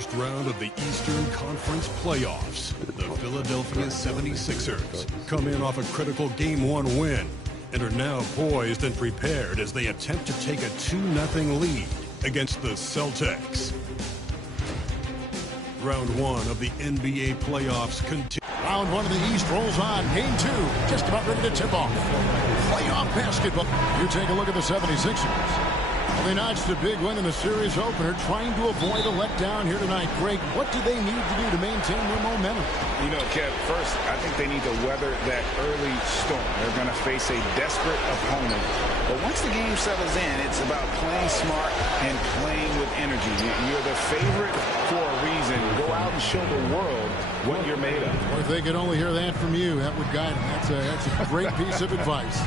first round of the Eastern Conference playoffs. The Philadelphia 76ers come in off a critical Game 1 win and are now poised and prepared as they attempt to take a 2-0 lead against the Celtics. Round 1 of the NBA playoffs continues. Round 1 of the East rolls on. Game 2 just about ready to tip off. Playoff basketball. You take a look at the 76ers. Well, they notched a big win in the series opener, trying to avoid a letdown here tonight. Greg, what do they need to do to maintain their momentum? You know, Kev, first, I think they need to weather that early storm. They're going to face a desperate opponent. But once the game settles in, it's about playing smart and playing with energy. You're the favorite for a reason. Go out and show the world what you're made of. Or if they could only hear that from you, that would guide them. That's a great piece of advice.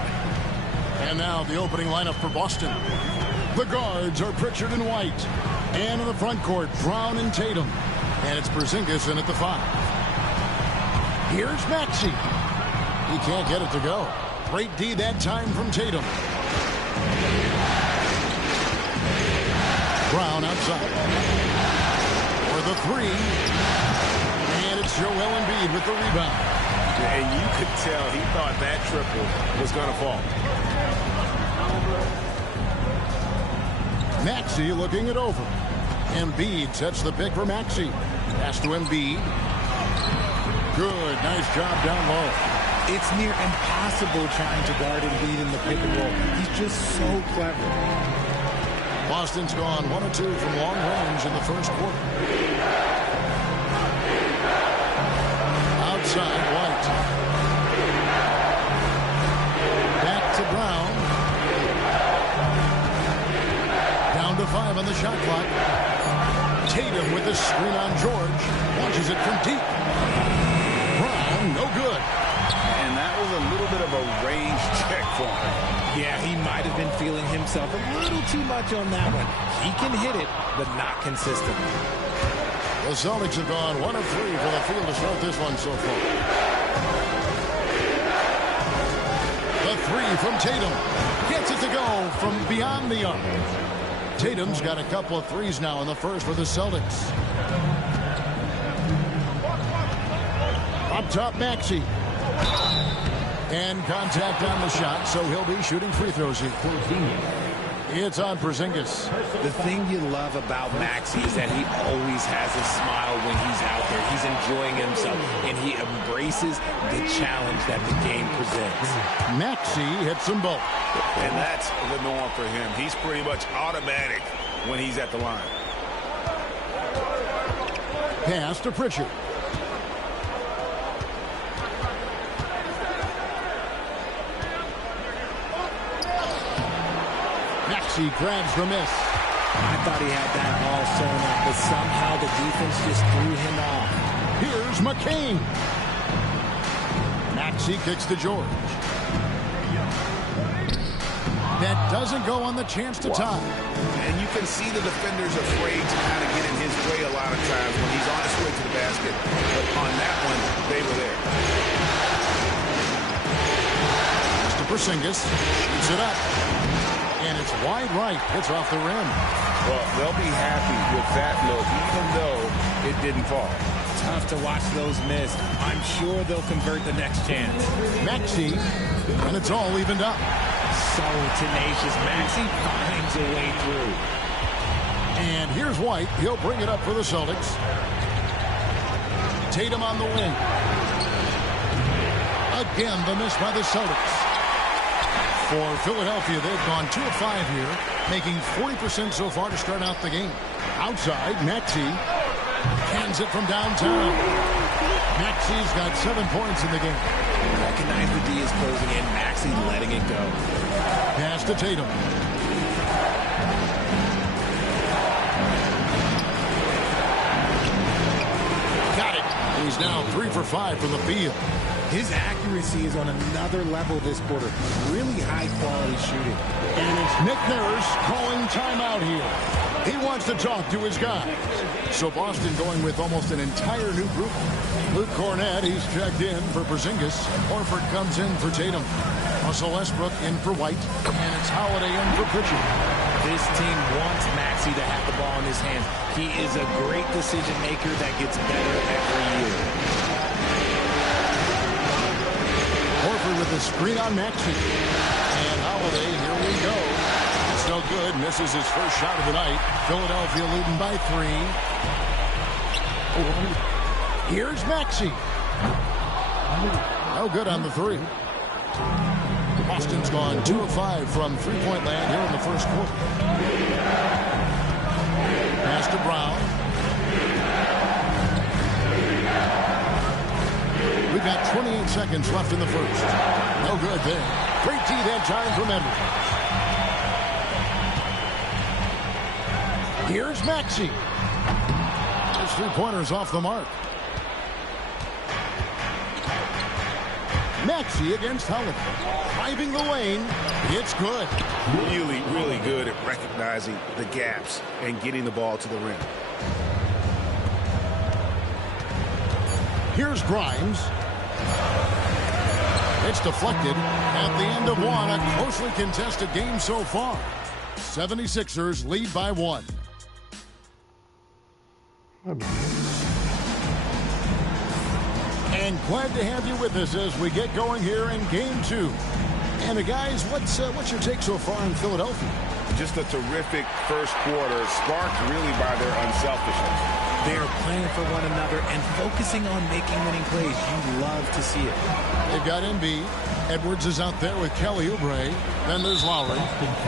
And now the opening lineup for Boston. The guards are Pritchard and White. And in the front court, Brown and Tatum. And it's Porzingis in at the 5. Here's Maxey. He can't get it to go. Great D that time from Tatum. Brown outside. For the 3. And it's Joel Embiid with the rebound. And you could tell he thought that triple was going to fall. Maxey looking it over. Embiid sets the pick for Maxey. Pass to Embiid. Good. Nice job down low. It's near impossible trying to guard Embiid in the pick and roll. He's just so clever. Boston's gone 1 of 2 from long range in the first quarter. Outside, White. Back to Brown. Down to 5 on the shot clock. Tatum with the screen on George. Launches it from deep. Brown, no good. And that was a little bit of a range check for him. Yeah, he might have been feeling himself a little too much on that one. He can hit it, but not consistently. The Celtics have gone 1 of 3 for the field to start this one so far. The 3 from Tatum. Gets it to go from beyond the arc. Tatum's got a couple of threes now in the first for the Celtics. Up top, Maxey. And contact on the shot, so he'll be shooting free throws here. It's on Porzingis. The thing you love about Maxey is that he always has a smile when he's out there. He's enjoying himself, and he embraces the challenge that the game presents. Maxey hits them both. And that's the norm for him. He's pretty much automatic when he's at the line. Pass to Pritchard. Maxey grabs the miss. I thought he had that all sewn up, but somehow the defense just threw him off. Here's McCain. Maxey kicks to George. That doesn't go on the chance to tie. And you can see the defenders afraid to kind of get in his way a lot of times when he's on his way to the basket. But on that one, they were there. Pass to Porzingis. Shoots it up. And it's wide right. Hits off the rim. Well, they'll be happy with that look, even though it didn't fall. Tough to watch those miss. I'm sure they'll convert the next chance. Maxey, and it's all evened up. So tenacious. Maxey finds a way through. And here's White. He'll bring it up for the Celtics. Tatum on the wing. Again, the miss by the Celtics. For Philadelphia, they've gone 2 of 5 here, making 40% so far to start out the game. Outside, Maxey hands it from downtown. Maxey's got 7 points in the game. Recognize the D is closing in. Maxey letting it go. Pass to Tatum. Got it. He's now 3 for 5 from the field. His accuracy is on another level this quarter. Really high-quality shooting. And it's Nick Nurse calling timeout here. He wants to talk to his guys. So Boston going with almost an entire new group. Luke Cornett, he's checked in for Porzingis. Horford comes in for Tatum. Russell Westbrook in for White. And it's Holiday in for Pritchard. This team wants Maxey to have the ball in his hands. He is a great decision maker that gets better every year. Horford with the screen on Maxey. And Holiday, here we go. It's no good. Misses his first shot of the night. Philadelphia leading by 3. Here's Maxey. No good on the 3. Boston's gone 2 of 5 from three-point land here in the first quarter. Pass to Brown. We've got 28 seconds left in the first. No good there. Great D-head time from Edwards. Here's Maxey. His three-pointers off the mark. Maxey against Holiday. Driving the lane. It's good. Really, really good at recognizing the gaps and getting the ball to the rim. Here's Grimes. It's deflected. At the end of one, a closely contested game so far. 76ers lead by 1. And glad to have you with us as we get going here in Game 2. And guys, what's your take so far in Philadelphia? Just a terrific first quarter, sparked really by their unselfishness. They're playing for one another and focusing on making winning plays. You love to see it. They've got Embiid. Edwards is out there with Kelly Oubre. Then there's Lowry.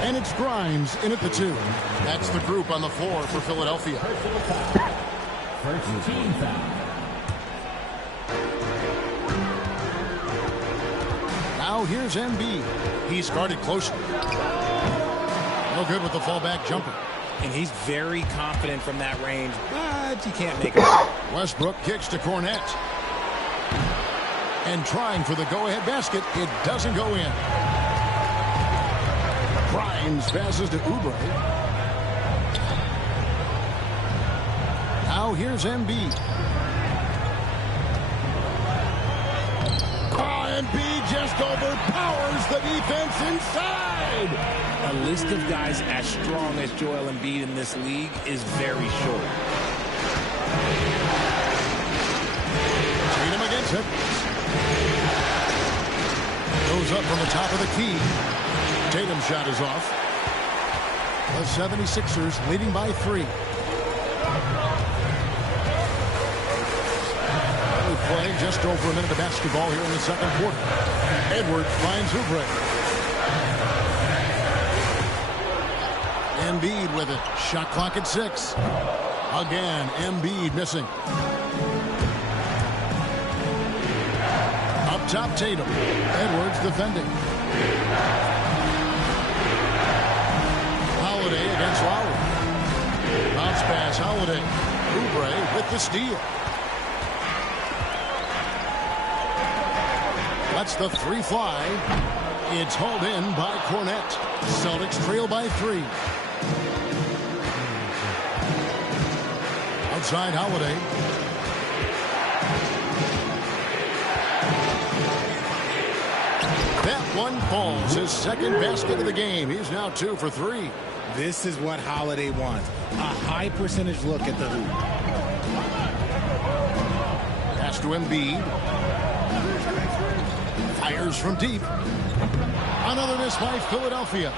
And it's Grimes in at the 2. That's the group on the floor for Philadelphia. First team foul. Now here's Embiid. He's guarded closely. No good with the fallback jumper. And he's very confident from that range, but he can't make it. Westbrook kicks to Cornett. And trying for the go-ahead basket. It doesn't go in. Grimes passes to Oubre. Now here's Embiid. Embiid just overpowers the defense inside. A list of guys as strong as Joel Embiid in this league is very short. Tatum against it. Goes up from the top of the key. Tatum's shot is off. The 76ers leading by 3. Playing just over a minute of basketball here in the second quarter. Edwards finds Oubre. Embiid with it. Shot clock at 6. Again, Embiid missing. Up top, Tatum. Edwards defending. Holiday against Lowry. Bounce pass, Holiday. Oubre with the steal. That's the 3 fly. It's hauled in by Cornett. Celtics trail by 3. Outside Holiday. That one falls. His second basket of the game. He's now 2 for 3. This is what Holiday wants. A high percentage look at the hoop. Pass to Embiid. Fires from deep. Another miss by Philadelphia.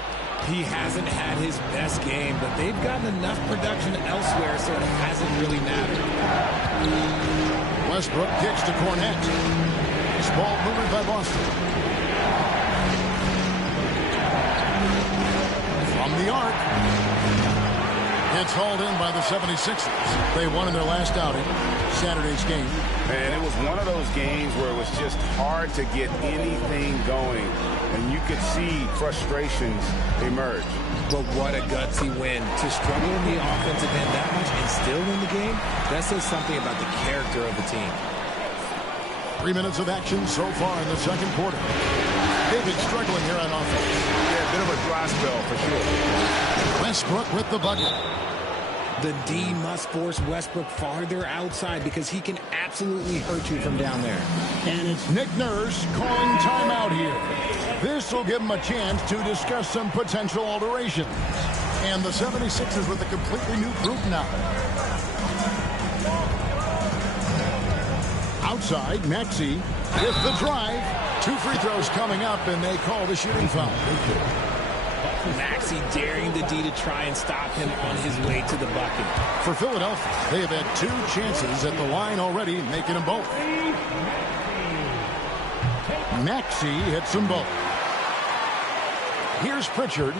He hasn't had his best game, but they've gotten enough production elsewhere, so it hasn't really mattered. Westbrook kicks to Cornett. This ball moving by Boston. From the arc. It's hauled in by the 76ers. They won in their last outing, Saturday's game. And it was one of those games where it was just hard to get anything going. And you could see frustrations emerge. But what a gutsy win. To struggle in the offensive end that much and still win the game, that says something about the character of the team. 3 minutes of action so far in the second quarter. They've been struggling here on offense. Yeah, a bit of a dry spell for sure. Westbrook with the bucket. The D must force Westbrook farther outside because he can absolutely hurt you from down there. And it's Nick Nurse calling timeout here. This will give him a chance to discuss some potential alterations. And the 76ers with a completely new group now. Outside, Maxey with the drive. 2 free throws coming up, and they call the shooting foul. Maxey daring the D to try and stop him on his way to the bucket. For Philadelphia, they have had 2 chances at the line already, making them both. Maxey hits them both. Here's Pritchard.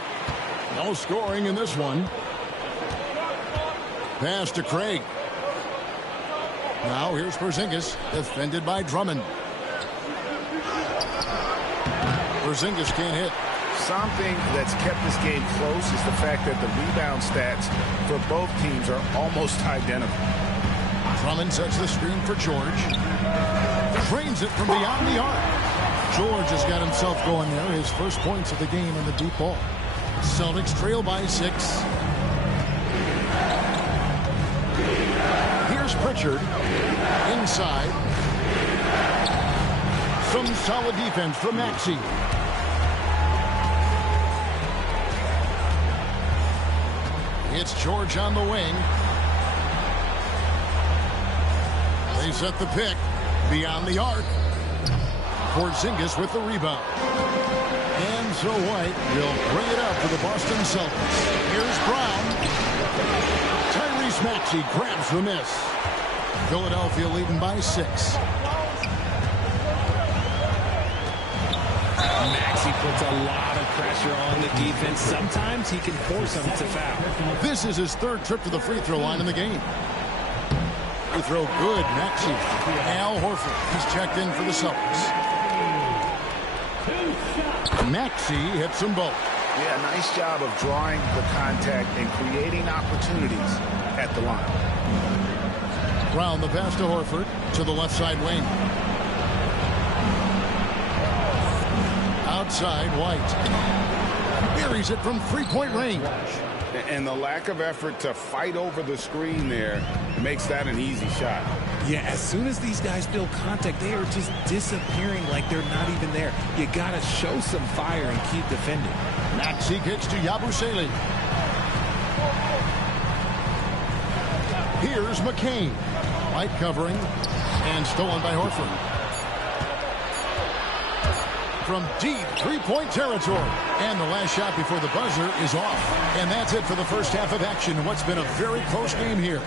No scoring in this one. Pass to Craig. Now here's Porzingis, defended by Drummond. Porzingis can't hit. Something that's kept this game close is the fact that the rebound stats for both teams are almost identical. Drummond sets the screen for George. Drains it from beyond the arc. George has got himself going there. His first points of the game in the deep ball. Celtics trail by 6. Here's Pritchard. Inside. Some solid defense from Maxey. It's George on the wing. They set the pick beyond the arc. Porzingis with the rebound. And so White will bring it up for the Boston Celtics. Here's Brown. Tyrese Maxey grabs the miss. Philadelphia leading by 6. Maxey puts a lot of pressure on the defense. Sometimes he can force them to foul. This is his 3rd trip to the free throw line in the game. Free throw good, Maxey. Al Horford, he's checked in for the Celtics. Maxey hits them both. Yeah, nice job of drawing the contact and creating opportunities at the line. Brown the pass to Horford to the left side wing. Outside, White. Buries it from 3-point range. And the lack of effort to fight over the screen there makes that an easy shot. Yeah, as soon as these guys feel contact, they are just disappearing like they're not even there. You got to show some fire and keep defending. Maxey kicks to Yabusele. Here's McCain. White covering and stolen by Horford. From deep 3-point territory. And the last shot before the buzzer is off. And that's it for the first half of action in what's been a very close game here.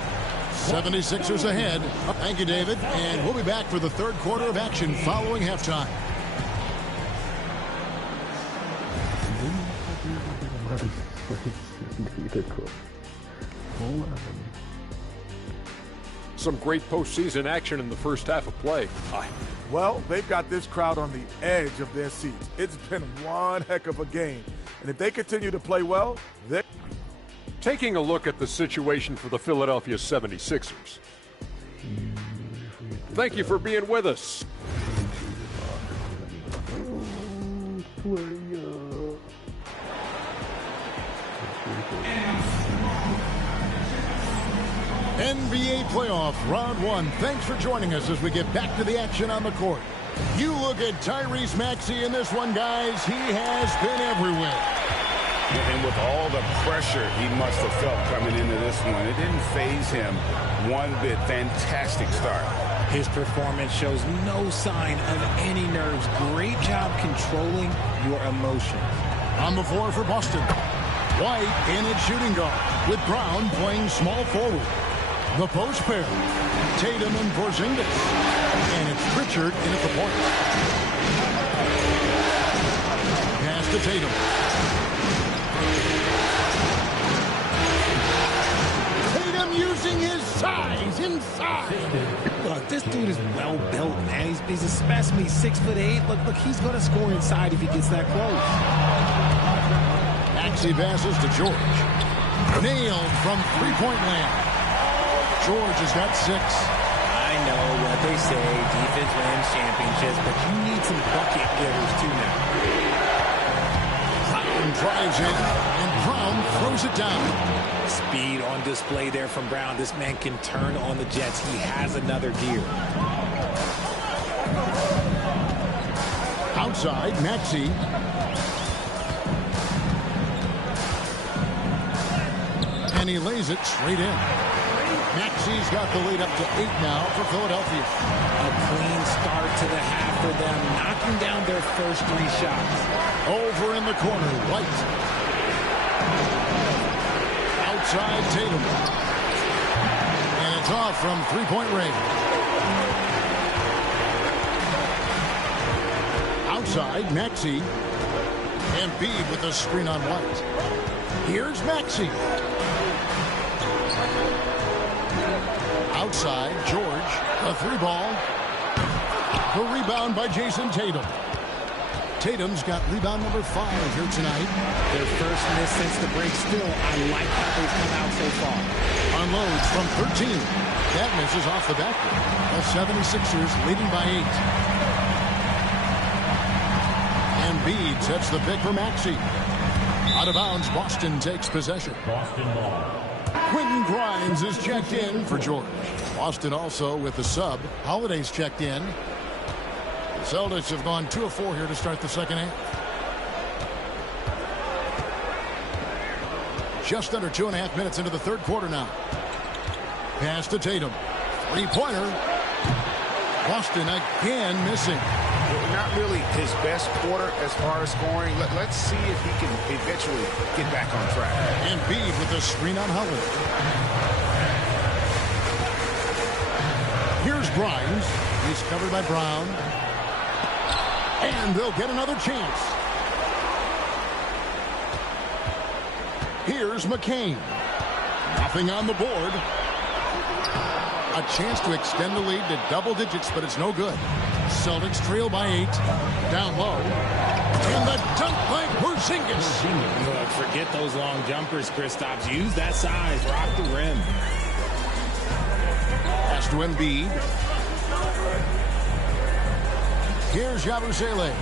76ers ahead. Thank you, David. And we'll be back for the 3rd quarter of action following halftime. Some great postseason action in the first half of play. Well, they've got this crowd on the edge of their seats. It's been one heck of a game. And if they continue to play well, they... Taking a look at the situation for the Philadelphia 76ers. Thank you for being with us. NBA playoff round 1. Thanks for joining us as we get back to the action on the court. You look at Tyrese Maxey in this one, guys. He has been everywhere. And with all the pressure he must have felt coming into this one, it didn't faze him one bit. Fantastic start. His performance shows no sign of any nerves. Great job controlling your emotions. On the floor for Boston. White in at shooting guard with Brown playing small forward. The post pair, Tatum and Porzingis. And it's Pritchard in at the point. Pass to Tatum. Tatum using his size inside. Look, this dude is well built, man. He's a specimen. He's 6'8". Look, he's going to score inside if he gets that close. Maxey passes to George. Nailed from 3-point land. George has got 6. I know what they say, defense wins championships, but you need some bucket getters too now. Brown drives in, and Brown throws it down. Speed on display there from Brown. This man can turn on the Jets. He has another gear. Outside, Maxey. And he lays it straight in. Maxey's got the lead up to 8 now for Philadelphia. A clean start to the half for them, knocking down their first 3 shots. Over in the corner, White. Outside, Tatum. And it's off from three-point range. Outside, Maxey. And Embiid with a screen on White. Here's Maxey. Outside, George. A 3-ball. The rebound by Jason Tatum. Tatum's got rebound number 5 here tonight. Their first miss since the break. Still, I like how they've come out so far. Unloads from 13. That misses off the backboard. The 76ers leading by 8. Embiid sets the pick for Maxey. Out of bounds, Boston takes possession. Boston ball. Quentin Grimes is checked in for George. Boston also with the sub. Holiday's checked in. The Celtics have gone 2 of 4 here to start the second half. Just under 2.5 minutes into the third quarter now. Pass to Tatum. 3-pointer. Boston again missing. Not really his best quarter as far as scoring. Let's see if he can eventually get back on track. Embiid with a screen on Howard. Here's Grimes. He's covered by Brown. And they'll get another chance. Here's McCain. Nothing on the board. A chance to extend the lead to double digits, but it's no good. Celtics trail by 8. Down low. And the dunk by Porzingis. Look, forget those long jumpers, Kristaps. Use that size. Rock the rim. Pass to Embiid. Here's Yabusele.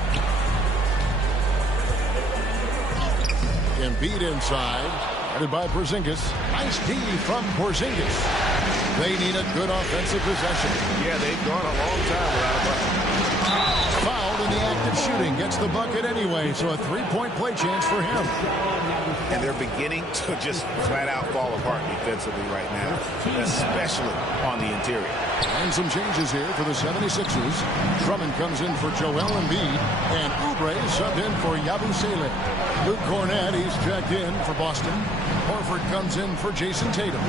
Embiid inside. Headed by Porzingis. Nice D from Porzingis. They need a good offensive possession. Yeah, they've gone a long time without a bucket. Fouled in the act of shooting. Gets the bucket anyway, so a 3-point play chance for him. And they're beginning to just flat-out fall apart defensively right now, especially on the interior. And some changes here for the 76ers. Drummond comes in for Joel Embiid, and Oubre subbed in for Yabusele. Luke Cornett, he's checked in for Boston. Horford comes in for Jason Tatum.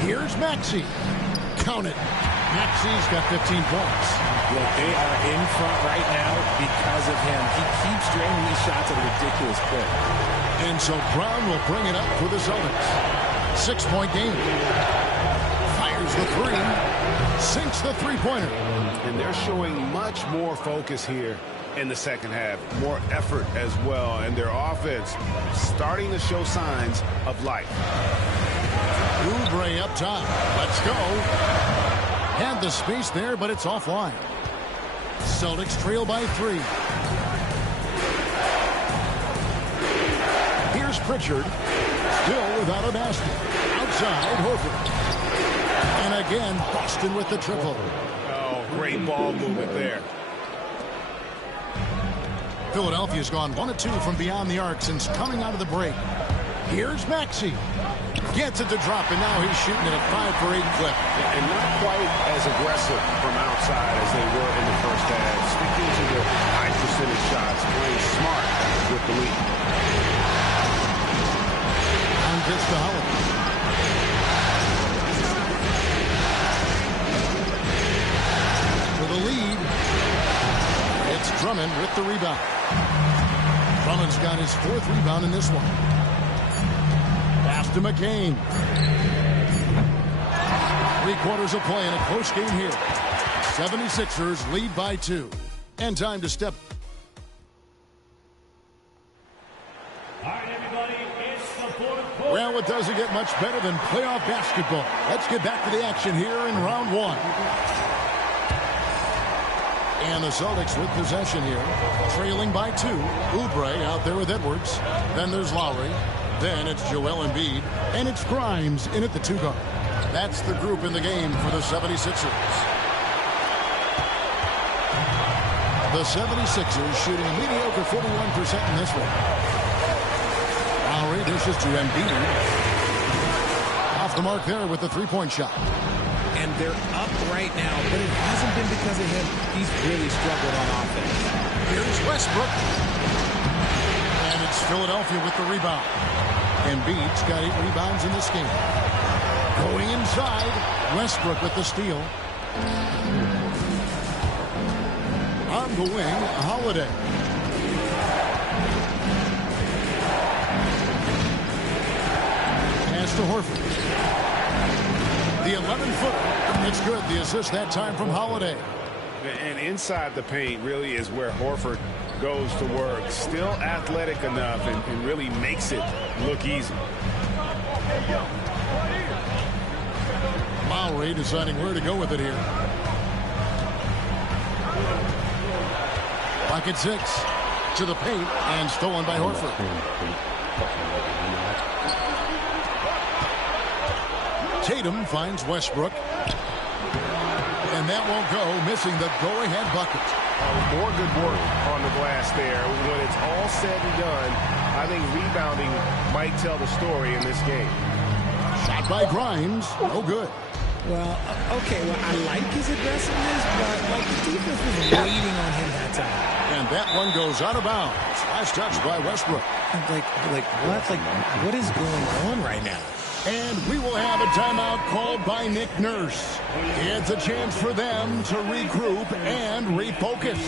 Here's Maxey. Count it. Maxey's got 15 points. Look, they are in front right now because of him. He keeps draining these shots at a ridiculous clip. And so Brown will bring it up for the Celtics. 6-point game. Fires the 3. Sinks the 3-pointer. And they're showing much more focus here in the second half. More effort as well. And their offense starting to show signs of life. Oubre up top. Let's go. Had the space there, but it's offline. Celtics trail by 3. Here's Pritchard. Still without a basket. Outside, Horford. And again, Boston with the triple. Oh, great ball movement there. Philadelphia's gone 1 of 2 from beyond the arc since coming out of the break. Here's Maxey. Gets it to drop, and now he's shooting at a 5 for 8 clip. And not quite as aggressive from outside as they were in the first half. Speaking to the high percentage shots, playing smart with the lead. On pitch to Howard. For the lead, it's Drummond with the rebound. Drummond's got his 4th rebound in this one. Pass to McCain. 3 quarters of play in a close game here. 76ers lead by 2. And time to step. All right, everybody, it's the fourth quarter. Well, it doesn't get much better than playoff basketball. Let's get back to the action here in round 1. And the Celtics with possession here. Trailing by 2. Oubre out there with Edwards. Then there's Lowry. Then it's Joel Embiid, and it's Grimes in at the 2 guard. That's the group in the game for the 76ers. The 76ers shooting a mediocre 41% in this one. Lowry dishes to Embiid. Off the mark there with the three-point shot. And they're up right now, but it hasn't been because of him. He's really struggled on offense. Here's Westbrook. And it's Philadelphia with the rebound. Embiid's got 8 rebounds in this game. Going inside, Westbrook with the steal. On the wing, Holiday. Pass to Horford. The 11-footer. It's good. The assist that time from Holiday. And inside the paint really is where Horford goes to work. Still athletic enough and really makes it look easy. Lowry deciding where to go with it here. Pocket 6 to the paint and stolen by Horford. Tatum finds Westbrook. And that won't go, missing the go-ahead bucket. More good work on the glass there. When it's all said and done, I think rebounding might tell the story in this game. Shot by Grimes. No good. Well, okay, I like his aggressiveness, but like the defense was waiting on him that time. And that one goes out of bounds. Last touch by Westbrook. Like what? Like, what is going on right now? And we will have a timeout called by Nick Nurse. It's a chance for them to regroup and refocus.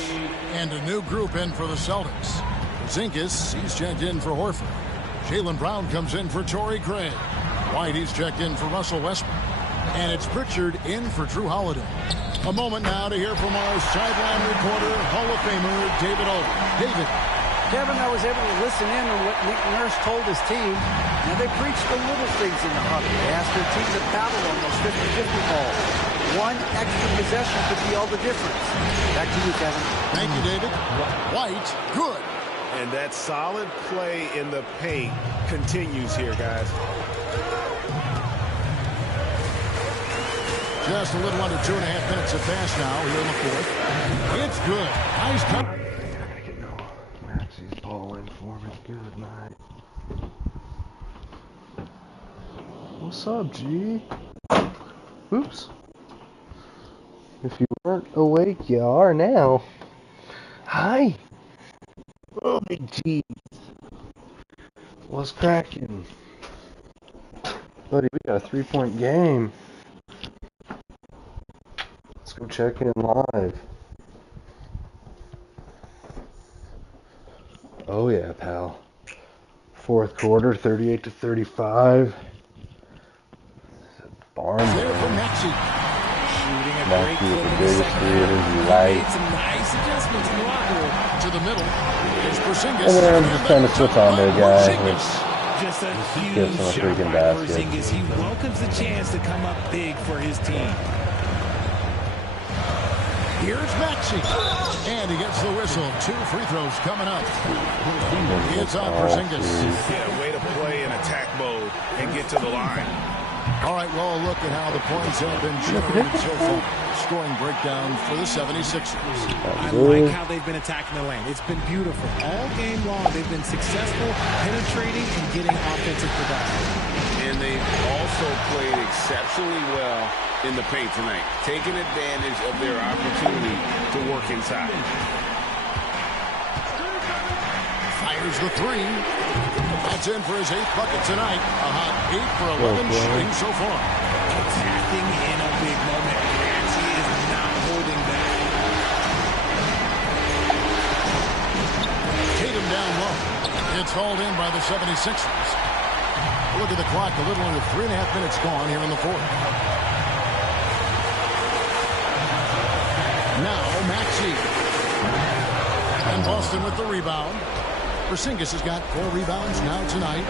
And a new group in for the Celtics. Zinkas, he's checked in for Horford. Jaylen Brown comes in for Torrey Craig. White, he's checked in for Russell Westbrook. And it's Pritchard in for Drew Holiday. A moment now to hear from our sideline reporter, Hall of Famer David O. David. Kevin, I was able to listen in on what Nick Nurse told his team. Now, they preached the little things in the huddle. They asked their team to battle on those 50-50 balls. One extra possession could be all the difference. Back to you, Kevin. Thank you, David. White, good. And that solid play in the paint continues here, guys. Just a little under 2.5 minutes of fast now here in the fourth. It's good. Nice touch. Maxie's balling for me. Good night. What's up, G? Oops. If you weren't awake, you are now. Hi. Oh, jeez. What's cracking? Buddy, we got a 3-point game. Let's go check in live. Oh yeah, pal. Fourth quarter, 38-35. Barn there for Maxey. Shooting a great Maxey with clip the in the biggest second three of half. his Made life. some nice adjustments in the locker room. To the middle. Here's Porzingis. And then I'm just trying to switch on to a guy, which Just a gets him a huge shot freaking by basket. Porzingis. He welcomes the chance to come up big for his team. Here's Maxey. And he gets the whistle. 2 free throws coming up. It's on Porzingis. Yeah, way to play in attack mode and get to the line. All right, well, look at how the points have been generated so far. Scoring breakdown for the 76ers. I like how they've been attacking the lane. It's been beautiful. All game long, they've been successful penetrating and getting offensive production. And they've also played exceptionally well in the paint tonight, taking advantage of their opportunity to work inside. Fires the 3. That's in for his 8th bucket tonight. A hot 8 for 11 shooting so far. Attacking in a big moment. Maxey is not holding back. Tatum down low. It's hauled in by the 76ers. Look at the clock. A little under 3.5 minutes gone here in the fourth. Now Maxey. And Boston with the rebound. Porzingis has got 4 rebounds now tonight.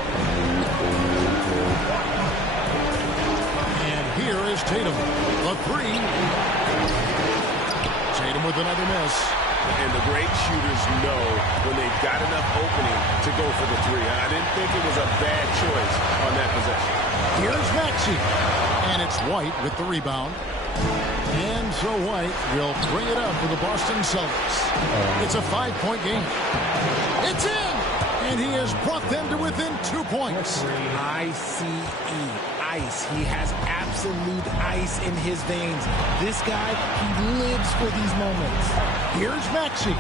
And here is Tatum. The 3. Tatum with another miss. And the great shooters know when they've got enough opening to go for the three. I didn't think it was a bad choice on that possession. Here's Maxey. And it's White with the rebound. And so White will bring it up for the Boston Celtics. It's a 5-point game. It's in! And he has brought them to within 2 points. ICE. Ice. He has absolute ice in his veins. This guy, he lives for these moments. Here's Maxey.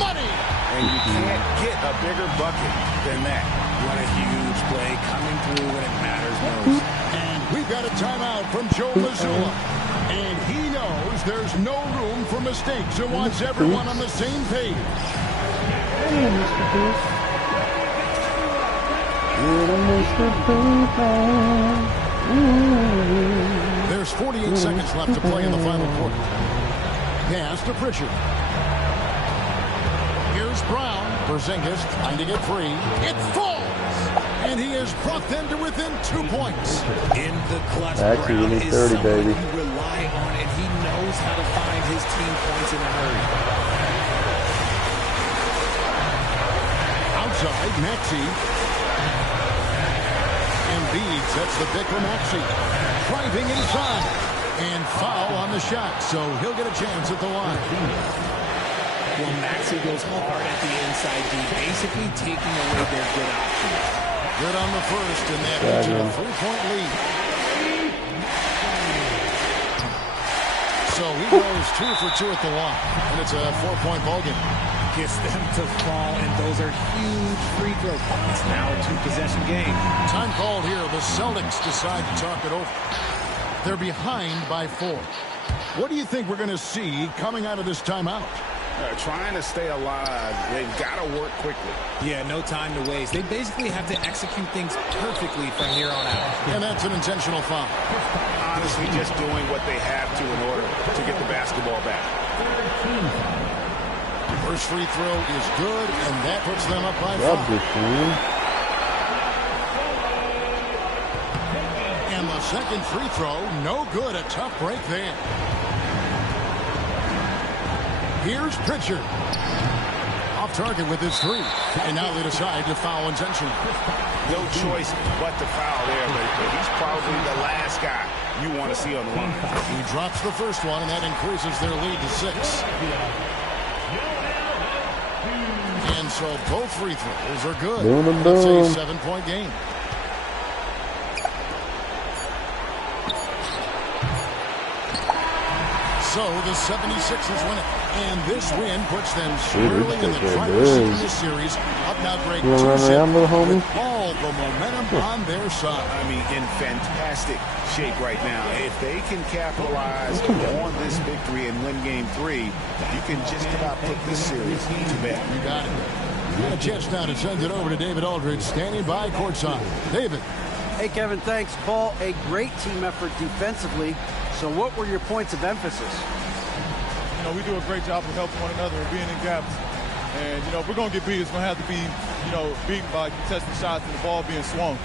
Money! And you can't get a bigger bucket than that. What a huge play coming through when it matters most. And we've got a timeout from Joe Mazzulla. And he knows there's no room for mistakes and wants everyone on the same page. Hey, Mr. Goose. There's 48 seconds left to play in the final quarter. Pass to Pritchard. Here's Brown. Porzingis trying to get free. It falls! And he has brought them to within 2 points. In the clutch, Actually, Brown we need is 30, someone baby. you rely on, and he knows how to find his team points in a hurry. Outside, Maxey. Embiid sets the pick for Maxey. Driving inside. And foul on the shot, so he'll get a chance at the line. Well, Maxey goes hard at the inside D, basically taking away their good options. Good on the first, and that gives it a 3-point lead. So he goes 2 for 2 at the line, and it's a 4-point ball game. Gets them to fall, and those are huge free throws. It's now a 2-possession game. Time called here. The Celtics decide to talk it over. They're behind by 4. What do you think we're going to see coming out of this timeout? Trying to stay alive, they've got to work quickly. Yeah, no time to waste. They basically have to execute things perfectly from here on out. And that's an intentional foul. Honestly, just doing what they have to in order to get the basketball back. First free throw is good, and that puts them up by 5. And the second free throw, no good. A tough break there. Here's Pritchard. Off target with his 3. And now they decide to foul intentionally. No choice but to foul there, but he's probably the last guy you want to see on the line. He drops the first one, and that increases their lead to 6. And so both free throws are good. It's a 7-point game. So the 76ers win it. And this win puts them squarely in the driver's seat in this series. Up now, Greg, 2-0 with all the momentum on their side. I mean, in fantastic shape right now. If they can capitalize on this victory and win Game 3, you can just about put this series to bed. You got it. And a chance now to send it over to David Aldridge, standing by courtside. David. Hey, Kevin, thanks. Paul, a great team effort defensively. So what were your points of emphasis? You know, we do a great job of helping one another and being in gaps. And, you know, if we're going to get beat, it's going to have to be, you know, beaten by contested shots and the ball being swung.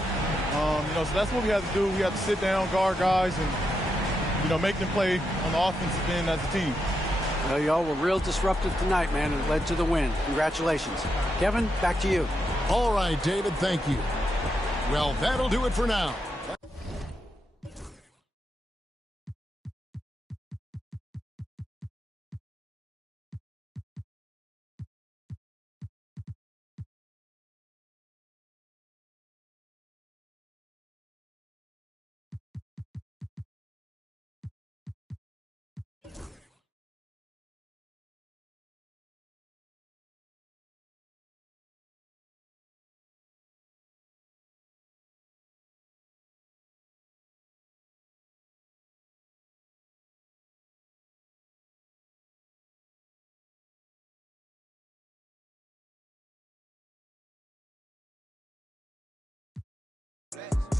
You know, so that's what we have to do. We have to sit down, guard guys, and, you know, make them play on the offensive end as a team. Well, y'all were real disruptive tonight, man, and it led to the win. Congratulations. Kevin, back to you. All right, David, thank you. Well, that'll do it for now.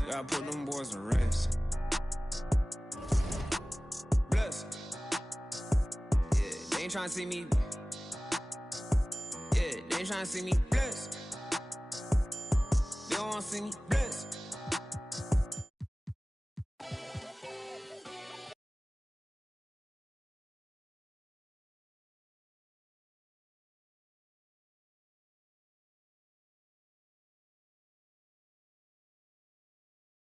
Gotta put them boys to rest. Bless. Yeah, they ain't trying to see me. Yeah, they ain't trying to see me bless. They don't want to see me bless.